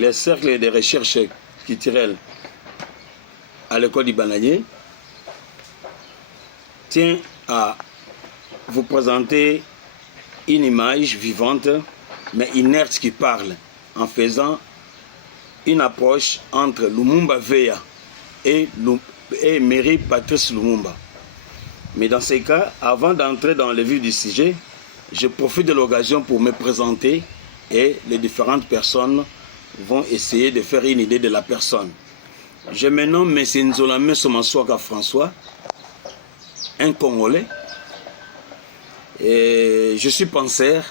les cercles de recherche culturelle à l'école du Bananier tient à vous présenter une image vivante, mais inerte qui parle, en faisant une approche entre Lumumba Veya et Emery Patrice Lumumba. Mais dans ces cas, avant d'entrer dans le vif du sujet, je profite de l'occasion pour me présenter et les différentes personnes vont essayer de faire une idée de la personne. Je me nomme M. Nzolame Somaswaka François, un Congolais, et je suis penseur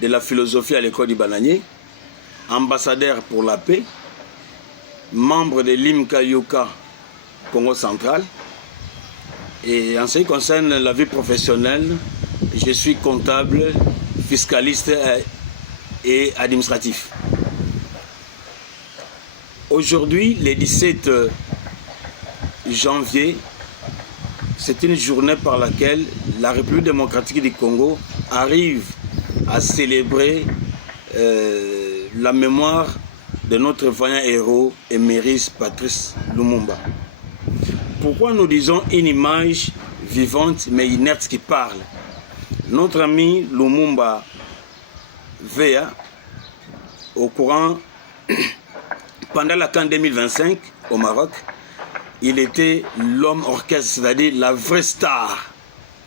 de la philosophie à l'école du Bananier, ambassadeur pour la paix, membre de l'IMCA Yoka Congo central. Et en ce qui concerne la vie professionnelle, je suis comptable, fiscaliste et administratif. Aujourd'hui, le 17 janvier, c'est une journée par laquelle la République démocratique du Congo arrive à célébrer la mémoire de notre vaillant héros Emery Patrice Lumumba. Pourquoi nous disons une image vivante mais inerte qui parle? Notre ami Lumumba Veya, au courant, pendant la CAN 2025 au Maroc, il était l'homme orchestre, c'est-à-dire la vraie star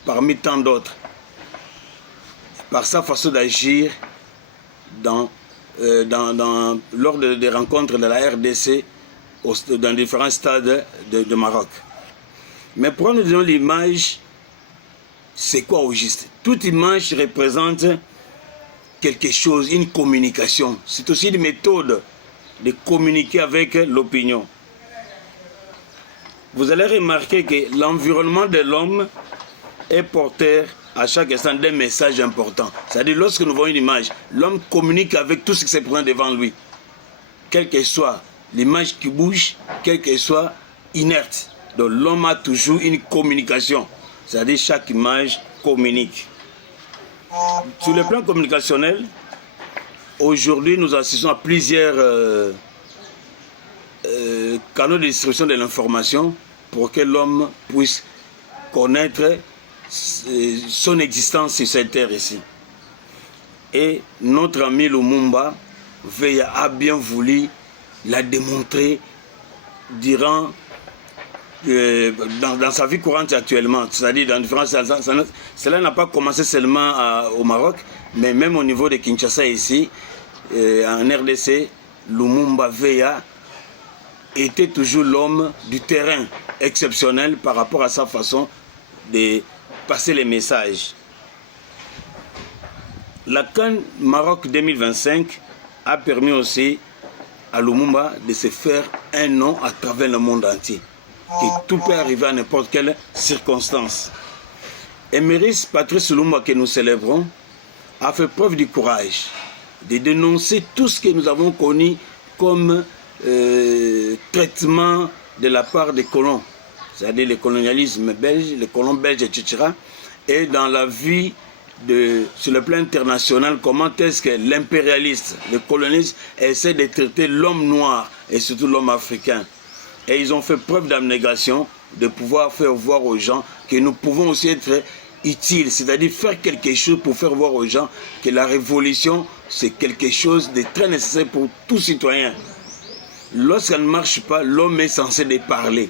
parmi tant d'autres, par sa façon d'agir lors des rencontres de la RDC dans différents stades de Maroc. Mais pour nous donner l'image, c'est quoi au juste? Toute image représente quelque chose, une communication. C'est aussi une méthode de communiquer avec l'opinion. Vous allez remarquer que l'environnement de l'homme est porteur à chaque instant d'un message important. C'est-à-dire, lorsque nous voyons une image, l'homme communique avec tout ce qui se présente devant lui. Quelle que soit l'image qui bouge, quelle que soit inerte. Donc l'homme a toujours une communication. C'est-à-dire, chaque image communique. Sur le plan communicationnel, aujourd'hui, nous assistons à plusieurs canaux de distribution de l'information pour que l'homme puisse connaître son existence sur cette terre ici. Et notre ami Lumumba Veya a bien voulu la démontrer durant dans sa vie courante actuellement, c'est-à-dire dans différents... Cela n'a pas commencé seulement au Maroc, mais même au niveau de Kinshasa ici, en RDC, Lumumba Veya était toujours l'homme du terrain, exceptionnel par rapport à sa façon de passer les messages. La CAN Maroc 2025 a permis aussi à Lumumba de se faire un nom à travers le monde entier. Que tout peut arriver à n'importe quelle circonstance. Emery Patrice Lumumba que nous célébrons a fait preuve du courage de dénoncer tout ce que nous avons connu comme traitement de la part des colons, c'est-à-dire le colonialisme belge, les colons belges, etc. Et dans la vie sur le plan international, comment est-ce que l'impérialiste, le coloniste, essaie de traiter l'homme noir et surtout l'homme africain. Et ils ont fait preuve d'abnégation, de pouvoir faire voir aux gens que nous pouvons aussi être utiles, c'est-à-dire faire quelque chose pour faire voir aux gens que la révolution, c'est quelque chose de très nécessaire pour tout citoyen. Lorsqu'elle ne marche pas, l'homme est censé de parler.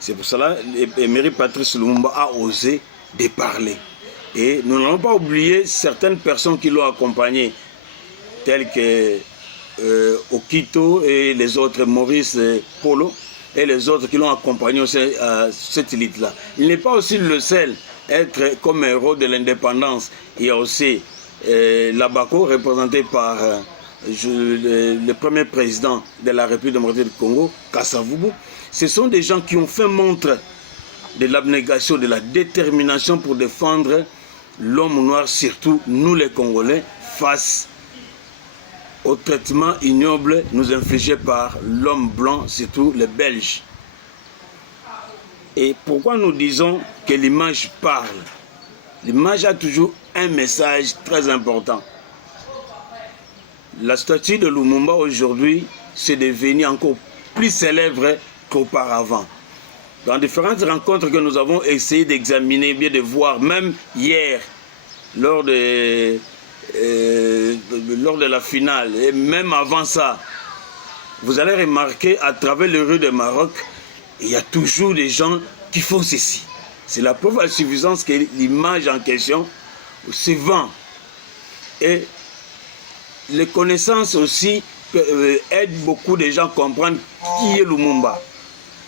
C'est pour cela que Emery Patrice Lumumba a osé de parler. Et nous n'allons pas oublier certaines personnes qui l'ont accompagné, telles que Okito et les autres, Maurice Polo, et les autres qui l'ont accompagné aussi à cette élite-là. Il n'est pas aussi le seul à être comme héros de l'indépendance. Il y a aussi Labako, représenté par le premier président de la République démocratique du Congo, Kassavubu. Ce sont des gens qui ont fait montre de l'abnégation, de la détermination pour défendre l'homme noir, surtout nous les Congolais, face au traitement ignoble nous infligé par l'homme blanc, surtout les Belges. Et pourquoi nous disons que l'image parle? L'image a toujours un message très important. La statue de Lumumba aujourd'hui, c'est devenu encore plus célèbre qu'auparavant. Dans différentes rencontres que nous avons essayé d'examiner, bien de voir, même hier, lors de la finale, et même avant ça, vous allez remarquer à travers les rues de Maroc, il y a toujours des gens qui font ceci. C'est la preuve à suffisance que l'image en question se vend. Et les connaissances aussi aident beaucoup de gens à comprendre qui est Lumumba.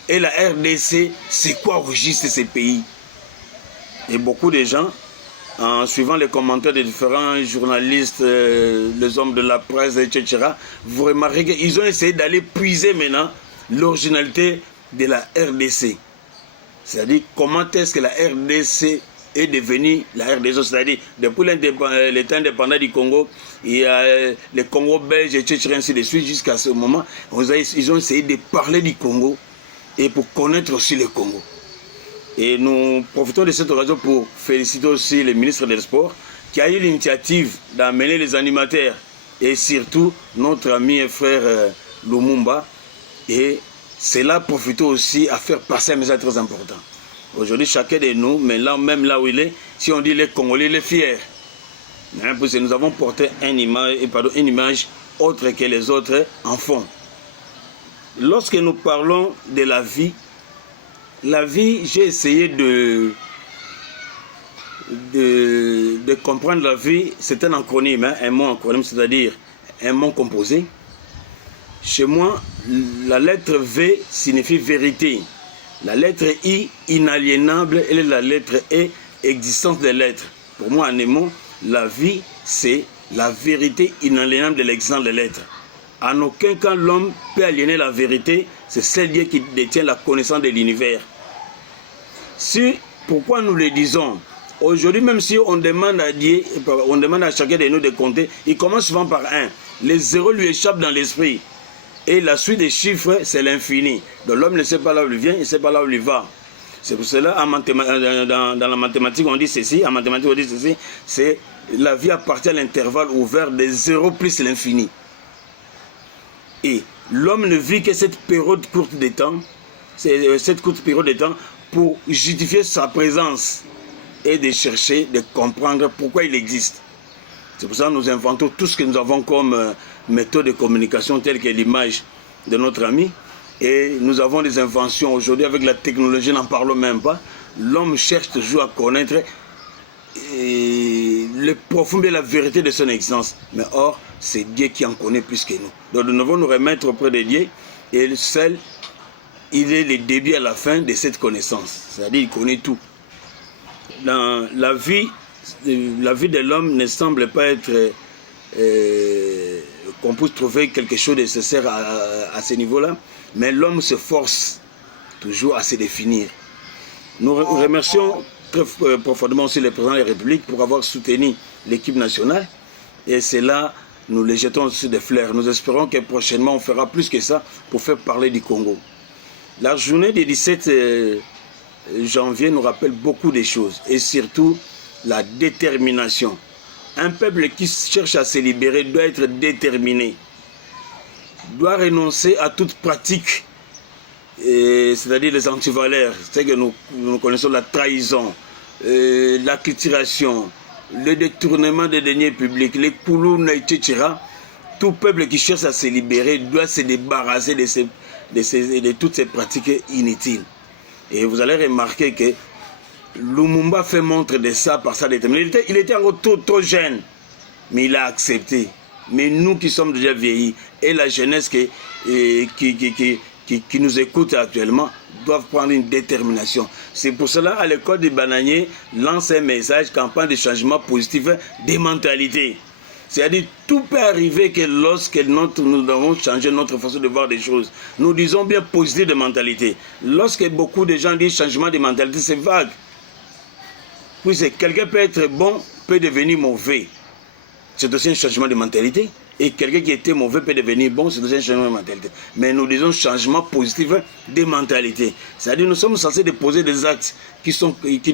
Et la RDC, c'est quoi au juste ces pays. Et beaucoup de gens, en suivant les commentaires de différents journalistes, les hommes de la presse, etc., vous remarquez qu'ils ont essayé d'aller puiser maintenant l'originalité de la RDC. C'est-à-dire comment est-ce que la RDC est devenue la RDC, c'est-à-dire depuis l'État indépendant du Congo, il y a les Congo belges, etc., ainsi de suite, jusqu'à ce moment, ils ont essayé de parler du Congo et pour connaître aussi le Congo. Et nous profitons de cette occasion pour féliciter aussi le ministre des Sports qui a eu l'initiative d'amener les animateurs et surtout notre ami et frère Lumumba. Et cela profite aussi à faire passer un message très important. Aujourd'hui, chacun de nous, mais là, même là où il est, si on dit les Congolais, il est fier. Parce que nous avons porté une image autre que les autres en fond. Lorsque nous parlons de la vie, j'ai essayé de comprendre la vie. C'est un acronyme, hein, un mot acronyme, c'est-à-dire un mot composé. Chez moi, la lettre V signifie vérité. La lettre I, inaliénable, et la lettre E, existence des lettres. Pour moi, en un mot, la vie, c'est la vérité inaliénable de l'existence des lettres. En aucun cas, l'homme peut aliéner la vérité, c'est celle qui détient la connaissance de l'univers. Pourquoi nous le disons? Aujourd'hui, même si on demande à Dieu, on demande à chacun de nous de compter, il commence souvent par 1. Les zéros lui échappent dans l'esprit. Et la suite des chiffres, c'est l'infini. Donc l'homme ne sait pas là où il vient, il ne sait pas là où il va. C'est pour cela, dans la mathématique, on dit ceci, en mathématiques, on dit ceci, c'est la vie appartient à l'intervalle ouvert des zéros plus l'infini. Et l'homme ne vit que cette période courte de temps, cette courte période de temps pour justifier sa présence et de chercher, de comprendre pourquoi il existe. C'est pour ça que nous inventons tout ce que nous avons comme méthode de communication telle que l'image de notre ami. Et nous avons des inventions aujourd'hui avec la technologie, n'en parlons même pas. L'homme cherche toujours à connaître le profond de la vérité de son existence. Mais or, c'est Dieu qui en connaît plus que nous. Donc nous devons nous remettre auprès de Dieu et seul, il est le début à la fin de cette connaissance. C'est-à-dire qu'il connaît tout. Dans la vie de l'homme ne semble pas être qu'on puisse trouver quelque chose de nécessaire à ce niveau-là, mais l'homme se force toujours à se définir. Nous remercions très profondément aussi le président de la République pour avoir soutenu l'équipe nationale, et c'est là nous les jetons aussi des fleurs. Nous espérons que prochainement on fera plus que ça pour faire parler du Congo. La journée du 17 janvier nous rappelle beaucoup de choses, et surtout la détermination. Un peuple qui cherche à se libérer doit être déterminé, doit renoncer à toute pratique, c'est-à-dire les antivaleurs. C'est que nous connaissons la trahison, l'acculturation, le détournement des deniers publics, les coulours, etc. Tout peuple qui cherche à se libérer doit se débarrasser de toutes ces pratiques inutiles. Et vous allez remarquer que Lumumba fait montre de ça par sa détermination. Il était encore trop jeune, mais il a accepté. Mais nous qui sommes déjà vieillis, et la jeunesse qui nous écoute actuellement, doivent prendre une détermination. C'est pour cela, à l'école des bananiers, lance un message, campagne de changement positif des mentalités. C'est-à-dire, tout peut arriver que lorsque nous avons changé notre façon de voir des choses, nous disons bien positif de mentalité. Lorsque beaucoup de gens disent changement de mentalité, c'est vague. Puis quelqu'un peut être bon, peut devenir mauvais. C'est aussi un changement de mentalité. Et quelqu'un qui était mauvais peut devenir bon, c'est aussi un changement de mentalité. Mais nous disons changement positif de mentalité. C'est-à-dire nous sommes censés déposer des actes qui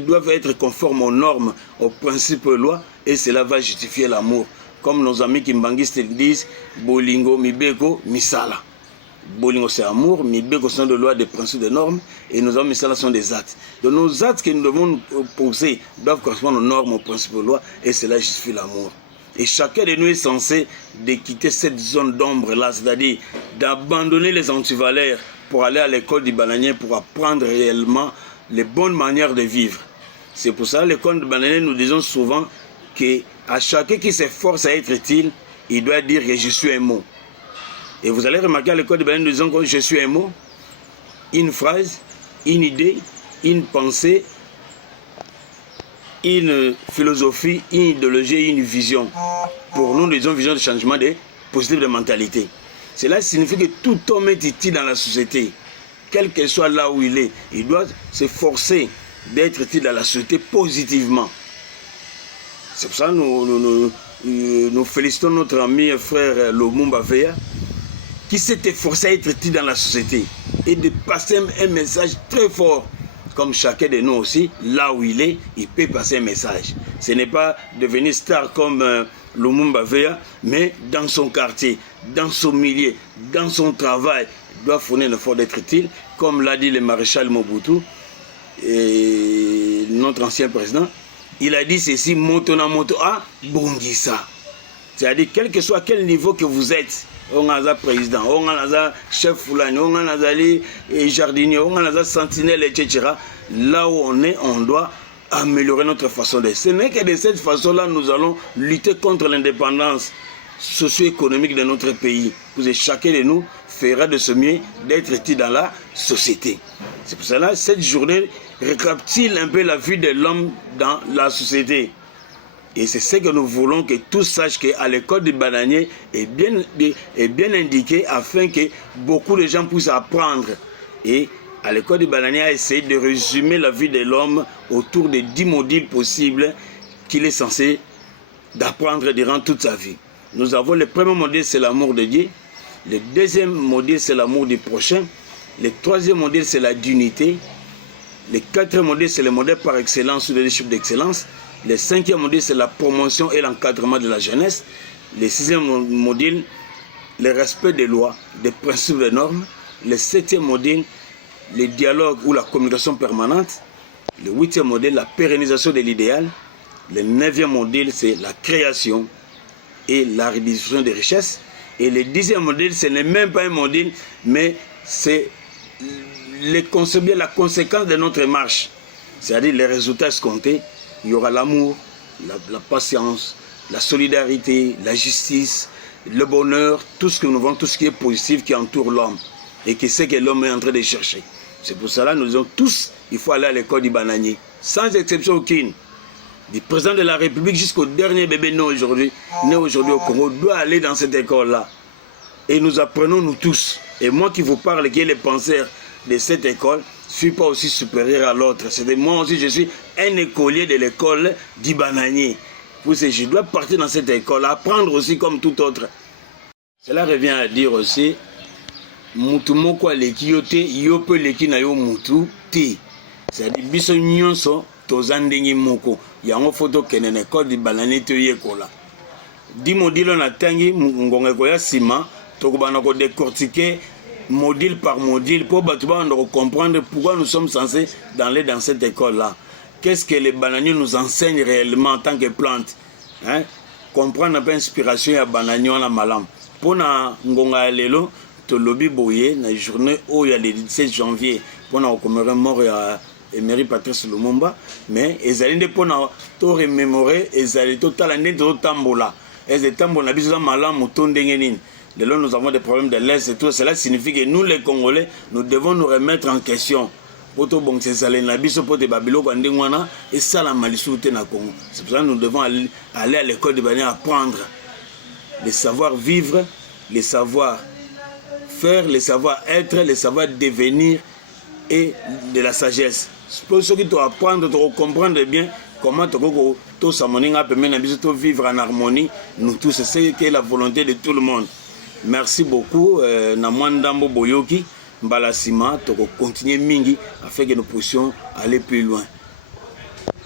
doivent être conformes aux normes, aux principes, aux lois, et cela va justifier l'amour comme nos amis kimbangistes disent, bolingo, mibeko, misala. Bolingo c'est amour, mibeko sont des lois, des principes, des normes, et nos hommes misala sont des actes. Donc nos actes que nous devons poser doivent correspondre aux normes, aux principes, aux lois, et cela justifie l'amour. Et chacun de nous est censé de quitter cette zone d'ombre-là, c'est-à-dire d'abandonner les antivaleurs pour aller à l'école du bananier pour apprendre réellement les bonnes manières de vivre. C'est pour ça, à l'école du bananier, nous disons souvent qu'à chacun qui s'efforce à être utile, il doit dire que je suis un mot. Et vous allez remarquer à l'école du bananier, nous disons que je suis un mot, une phrase, une idée, une pensée, une philosophie, une idéologie, une vision. Pour nous, nous disons vision de changement positif de mentalité. Cela signifie que tout homme est utile dans la société. Quel que soit là où il est, il doit s'efforcer d'être utile dans la société positivement. C'est pour ça que nous félicitons notre ami et frère Lumumba Veya qui s'est efforcé à être utile dans la société et de passer un message très fort. Comme chacun de nous aussi, là où il est, il peut passer un message. Ce n'est pas devenir star comme Lumumba Veya, mais dans son quartier, dans son milieu, dans son travail, il doit fournir l'effort d'être utile, comme l'a dit le maréchal Mobutu, et notre ancien président. Il a dit ceci, moto na moto a bongisa. C'est-à-dire, quel que soit quel niveau que vous êtes, on a président, on a chef foulani, on a jardinier, on a sentinelle, etc. Là où on est, on doit améliorer notre façon d'être. Ce n'est que de cette façon-là nous allons lutter contre l'indépendance socio-économique de notre pays. Parce que chacun de nous fera de ce mieux d'être utile dans la société. C'est pour cela que cette journée récapitule un peu la vie de l'homme dans la société. Et c'est ce que nous voulons que tous sachent qu'à l'école du bananier est bien indiqué afin que beaucoup de gens puissent apprendre. Et à l'école du bananier a essayé de résumer la vie de l'homme autour des 10 modules possibles qu'il est censé d'apprendre durant toute sa vie. Nous avons le premier module, c'est l'amour de Dieu. Le deuxième module, c'est l'amour du prochain. Le troisième module, c'est la dignité. Le quatrième module, c'est le modèle par excellence ou le leadership d'excellence. Le cinquième module, c'est la promotion et l'encadrement de la jeunesse. Le sixième module, le respect des lois, des principes, des normes. Le septième module, le dialogue ou la communication permanente. Le huitième module, la pérennisation de l'idéal. Le neuvième module, c'est la création et la redistribution des richesses. Et le dixième module, ce n'est même pas un module, mais c'est la conséquence de notre marche. C'est-à-dire les résultats escomptés. Il y aura l'amour, la patience, la solidarité, la justice, le bonheur, tout ce que nous voulons, tout ce qui est positif qui entoure l'homme et qui sait que l'homme est en train de chercher. C'est pour cela que nous disons tous, il faut aller à l'école du bananier, sans exception aucune. Du président de la République jusqu'au dernier bébé né aujourd'hui au Congo, doit aller dans cette école-là. Et nous apprenons nous tous. Et moi qui vous parle, qui est le penseur de cette école, je ne suis pas aussi supérieur à l'autre. C'est moi aussi, je suis un écolier de l'école du bananier. Je dois partir dans cette école, apprendre aussi comme tout autre. Cela revient à dire aussi, mutu moko aleki yo te, yo pe leki na yo mutu te. C'est-à-dire, biso nyonso toza ndenge moko. Yango foto kene na école du bananier te yekola. Di modilo na tangi ngonga koya sima, tokobana ko décortiquer module par module pour comprendre pourquoi nous sommes censés aller dans cette école-là. Qu'est-ce que les bananiers nous enseignent réellement en tant que plantes, hein? Comprendre un peu l'inspiration à bananier en malam. Pour na ngonga lelo, to lobby boye na journée où il y a le 17 janvier pour na commémorer mort à Emery Patrice Lumumba, mais ils allaient pour na to remémorer, ils allaient to talande to tambola. Ils étaient tambola biso malam mutondengeni. De là, nous avons des problèmes de l'Est et tout. Cela signifie que nous, les Congolais, nous devons nous remettre en question. C'est pour ça que nous devons aller à l'école de Bananier apprendre le savoir vivre, le savoir faire, le savoir être, le savoir devenir et de la sagesse. C'est pour ça que tu dois apprendre, tu dois comprendre bien comment tu dois vivre en harmonie. Nous tous, c'est ce qui est la volonté de tout le monde. Merci beaucoup. Namwandambo Boyoki, Mbalasima, tu continuer mingi afin que nous puissions aller plus loin.